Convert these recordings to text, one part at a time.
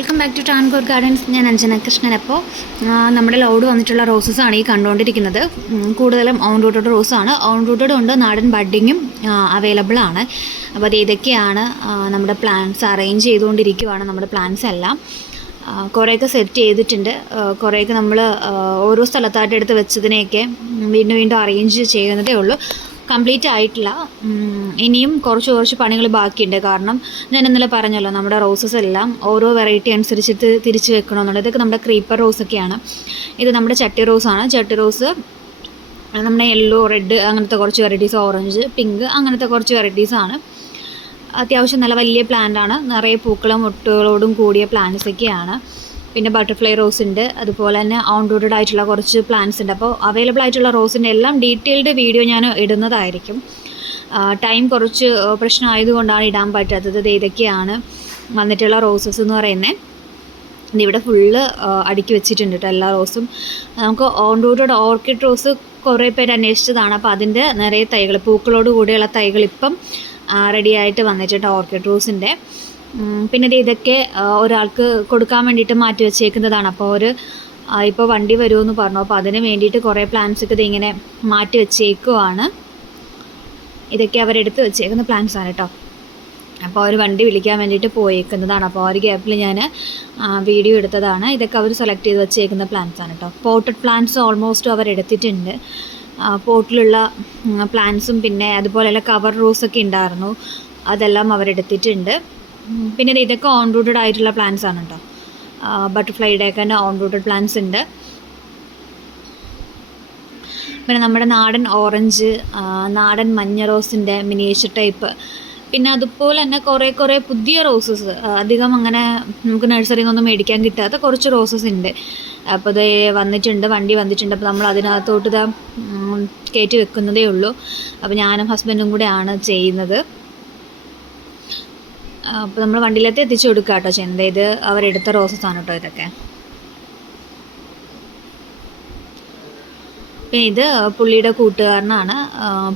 Welcome back to Trancore gardens. ഞാൻ അഞ്ജന കൃഷ്ണൻ. അപ്പോൾ നമ്മുടെ ലോഡ് വന്നിട്ടുള്ള റോസസാണ് ഈ കണ്ടുകൊണ്ടിരിക്കുന്നത്. കൂടുതലും ഓൺ റൂട്ടഡ് റോസാണ്. ഓൺ റൂട്ടഡ് ഉണ്ട്, നാടൻ ബഡ്ഡിങ്ങും അവൈലബിൾ ആണ്. അപ്പോൾ അത് ഇതൊക്കെയാണ് നമ്മുടെ പ്ലാന്റ്സ്. അറേഞ്ച് ചെയ്തുകൊണ്ടിരിക്കുകയാണ് നമ്മുടെ പ്ലാന്റ്സ് എല്ലാം. കുറേയൊക്കെ സെറ്റ് ചെയ്തിട്ടുണ്ട്. കുറേയൊക്കെ നമ്മൾ ഓരോ സ്ഥലത്തായിട്ട് എടുത്ത് വെച്ചതിനെയൊക്കെ വീണ്ടും വീണ്ടും അറേഞ്ച് ചെയ്യുന്നതേ ഉള്ളൂ. കംപ്ലീറ്റ് ആയിട്ടില്ല. ഇനിയും കുറച്ച് പണികൾ ബാക്കിയുണ്ട്. കാരണം ഞാൻ ഇന്നലെ പറഞ്ഞല്ലോ, നമ്മുടെ റോസസ് എല്ലാം ഓരോ വെറൈറ്റി അനുസരിച്ചിട്ട് തിരിച്ച് വെക്കണമെന്നുള്ളത്. ഇതൊക്കെ നമ്മുടെ ക്രീപ്പർ റോസൊക്കെയാണ്. ഇത് നമ്മുടെ ചട്ടി റോസാണ്. ചട്ടി റോസ് നമ്മുടെ യെല്ലോ, റെഡ് അങ്ങനത്തെ കുറച്ച് വെറൈറ്റീസ്, ഓറഞ്ച്, പിങ്ക് അങ്ങനത്തെ കുറച്ച് വെറൈറ്റീസാണ്. അത്യാവശ്യം നല്ല വലിയ പ്ലാന്റാണ്. നിറയെ പൂക്കളും മുട്ടുകളോടും കൂടിയ പ്ലാന്റ്സൊക്കെയാണ്. പിന്നെ ബട്ടർഫ്ലൈ റോസ് ഉണ്ട്. അതുപോലെ തന്നെ ഓൺ റൂട്ടഡ് ആയിട്ടുള്ള കുറച്ച് പ്ലാന്റ്സ് ഉണ്ട്. അപ്പോൾ അവൈലബിൾ ആയിട്ടുള്ള റോസിൻ്റെ എല്ലാം ഡീറ്റെയിൽഡ് വീഡിയോ ഞാൻ ഇടുന്നതായിരിക്കും. ടൈം കുറച്ച് പ്രശ്നമായതുകൊണ്ടാണ് ഇടാൻ പറ്റാത്തത്. ഇതൊക്കെയാണ് വന്നിട്ടുള്ള റോസസ് എന്ന് പറയുന്നത്. ഇതിവിടെ ഫുള്ള് അടുക്കി വെച്ചിട്ടുണ്ട് കേട്ടോ, എല്ലാ റോസും. നമുക്ക് ഓൺ റൂട്ടഡ് ഓർക്കിഡ് റോസ് കുറേ പേര് അന്വേഷിച്ചതാണ്. അപ്പോൾ അതിൻ്റെ നിറയെ തൈകൾ, പൂക്കളോട് കൂടിയുള്ള തൈകൾ ഇപ്പം റെഡി ആയിട്ട് വന്നിട്ടുണ്ട് ഓർക്കിഡ് റോസിൻ്റെ. പിന്നെ ഇതൊക്കെ ഒരാൾക്ക് കൊടുക്കാൻ വേണ്ടിയിട്ട് മാറ്റി വെച്ചേക്കുന്നതാണ്. അപ്പോൾ ഇപ്പോൾ വണ്ടി വരുമെന്ന് പറഞ്ഞു. അപ്പോൾ അതിന് വേണ്ടിയിട്ട് കുറേ പ്ലാന്റ്സൊക്കെ ഇതിങ്ങനെ മാറ്റി വെച്ചേക്കുവാണ്. ഇതൊക്കെ അവരെടുത്ത് വെച്ചേക്കുന്ന പ്ലാന്റ്സാണ് കേട്ടോ. അപ്പോൾ അവർ വണ്ടി വിളിക്കാൻ വേണ്ടിയിട്ട് പോയേക്കുന്നതാണ്. അപ്പോൾ ആ ഒരു ഗ്യാപ്പിൽ ഞാൻ വീഡിയോ എടുത്തതാണ്. ഇതൊക്കെ അവർ സെലക്ട് ചെയ്ത് വെച്ചേക്കുന്ന പ്ലാന്റ്സാണ് കേട്ടോ. പോട്ടഡ് പ്ലാന്റ്സ് ഓൾമോസ്റ്റ് അവരെടുത്തിട്ടുണ്ട്. പോട്ടിലുള്ള പ്ലാന്റ്സും പിന്നെ അതുപോലെയുള്ള കവർ റോസൊക്കെ ഉണ്ടായിരുന്നു, അതെല്ലാം അവരെടുത്തിട്ടുണ്ട്. പിന്നെ ഇതൊക്കെ ഓൺ റൂട്ടഡ് ആയിട്ടുള്ള പ്ലാന്റ്സ് ആണ് കേട്ടോ. ബട്ടർഫ്ലൈയുടെയൊക്കെ തന്നെ ഓൺ റൂട്ടഡ് പ്ലാന്റ്സ് ഉണ്ട്. പിന്നെ നമ്മുടെ നാടൻ ഓറഞ്ച്, നാടൻ മഞ്ഞ റോസിൻ്റെ മിനിയേച്ചർ ടൈപ്പ്, പിന്നെ അതുപോലെ തന്നെ കുറേ പുതിയ റോസസ്, അധികം അങ്ങനെ നമുക്ക് നഴ്സറിയിൽ നിന്നൊന്നും മേടിക്കാൻ കിട്ടാത്ത കുറച്ച് റോസസ് ഉണ്ട്. അപ്പോൾ ഇത് വന്നിട്ടുണ്ട്, വണ്ടി വന്നിട്ടുണ്ട്. അപ്പോൾ നമ്മൾ അതിനകത്തോട്ട് കയറ്റി വെക്കുന്നതേ ഉള്ളൂ. അപ്പോൾ ഞാനും ഹസ്ബൻഡും കൂടെയാണ് ചെയ്യുന്നത്. അപ്പോൾ നമ്മൾ വണ്ടിയിലെത്തി എത്തിച്ചു കൊടുക്കുക കേട്ടോ ചെയ്യുന്നത്. ഇത് അവരെടുത്ത റോസസാണ് കേട്ടോ ഇതൊക്കെ. പിന്നെ ഇത് പുള്ളിയുടെ കൂട്ടുകാരനാണ്.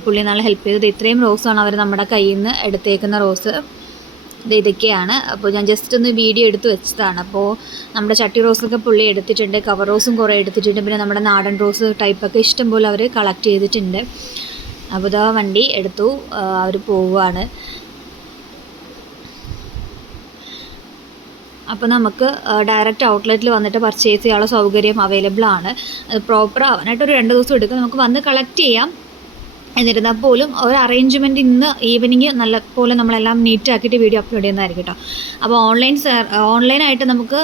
പുള്ളി നല്ല ഹെൽപ്പ് ചെയ്തത്. ഇത്രയും റോസാണ് അവർ നമ്മുടെ കയ്യിൽ നിന്ന് എടുത്തേക്കുന്ന റോസ്. ഇതൊക്കെയാണ്. അപ്പോൾ ഞാൻ ജസ്റ്റ് ഒന്ന് വീഡിയോ എടുത്ത് വെച്ചതാണ്. അപ്പോൾ നമ്മുടെ ചട്ടി റോസൊക്കെ പുള്ളി എടുത്തിട്ടുണ്ട്. കവർ റോസും കുറേ എടുത്തിട്ടുണ്ട്. പിന്നെ നമ്മുടെ നാടൻ റോസ് ടൈപ്പൊക്കെ ഇഷ്ടംപോലെ അവർ കളക്ട് ചെയ്തിട്ടുണ്ട്. അപ്പോൾ ഇതാ വണ്ടി എടുത്തു, അവർ പോവുകയാണ്. അപ്പോൾ നമുക്ക് ഡയറക്റ്റ് ഔട്ട്ലെറ്റിൽ വന്നിട്ട് പർച്ചേസ് ചെയ്യാനുള്ള സൗകര്യം അവൈലബിൾ ആണ്. അത് പ്രോപ്പർ ആവാനായിട്ട് ഒരു 2 ദിവസം എടുക്കും. നമുക്ക് വന്ന് കളക്ട് ചെയ്യാം. എന്നിരുന്നാൽ പോലും ഒരു അറേഞ്ച്മെൻറ്റ് ഇന്ന് ഈവനിങ് നല്ല പോലെ നമ്മളെല്ലാം നീറ്റാക്കിയിട്ട് വീഡിയോ അപ്ലോഡ് ചെയ്യുന്നതായിരിക്കും കേട്ടോ. അപ്പോൾ ഓൺലൈനായിട്ട് നമുക്ക്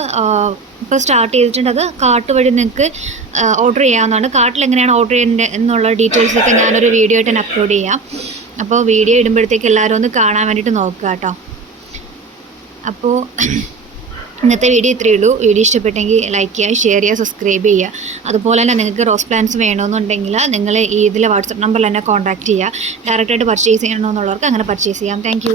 ഇപ്പോൾ സ്റ്റാർട്ട് ചെയ്തിട്ടുണ്ട്. അത് കാർട്ട് വഴി നിങ്ങൾക്ക് ഓർഡർ ചെയ്യാവുന്നതാണ്. കാർട്ടിൽ എങ്ങനെയാണ് ഓർഡർ ചെയ്യേണ്ടത് എന്നുള്ള ഡീറ്റെയിൽസൊക്കെ ഞാനൊരു വീഡിയോ ആയിട്ട് തന്നെ അപ്ലോഡ് ചെയ്യാം. അപ്പോൾ വീഡിയോ ഇടുമ്പോഴത്തേക്ക് എല്ലാവരും ഒന്ന് കാണാൻ വേണ്ടിയിട്ട് നോക്കുക കേട്ടോ. അപ്പോൾ ഇന്നത്തെ വീഡിയോ ഇത്രയേ ഉള്ളൂ. വീഡിയോ ഇഷ്ടപ്പെട്ടെങ്കിൽ ലൈക്ക് ചെയ്യുക, ഷെയർ ചെയ്യുക, സബ്സ്ക്രൈബ് ചെയ്യുക. അതുപോലെ തന്നെ നിങ്ങൾക്ക് റോസ് പ്ലാന്റ്സ് വേണമെന്നുണ്ടെങ്കിൽ നിങ്ങൾ ഇതിലെ വാട്സപ്പ് നമ്പറിൽ തന്നെ കോൺടാക്റ്റ് ചെയ്യുക. ഡയറക്റ്റായിട്ട് പർച്ചേസ് ചെയ്യണമെന്നുള്ളവർക്ക് അങ്ങനെ പർച്ചേസ് ചെയ്യാം. താങ്ക്